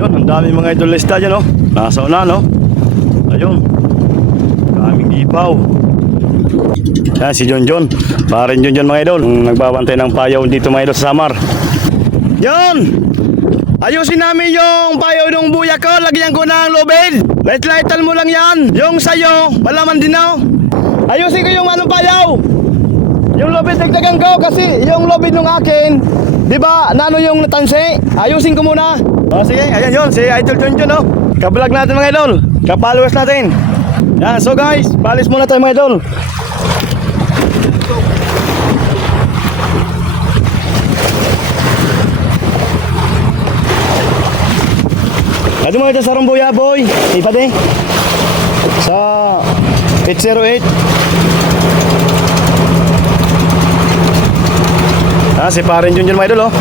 Yun, ang dami mga idolista dyan, no? Nasa una, no? Ayun. Daming ipaw. Yan, si John. Parin John mga idol. Nagbabantay ng payaw dito mga idol sa Samar. Yun! Ayusin namin yung payaw ng buya ko. Lagyan ko ng lubid. Light-lightan mo lang yan. Yung sayo, malaman din, no? Ayusin ko yung anong payaw. Yung lubid nagdagan ko kasi yung lubid ng akin, di ba, nano yung natansi? Ayusin ko muna. O sige, ayan yun, si Idol John, no? Kablog natin mga idol, ka-followers natin. Yan, so guys, palis muna tayo mga idol. Ito mga idol sa Rumbuya boy, ipade. Sa 808. Si Parin Jun mga idol, oh.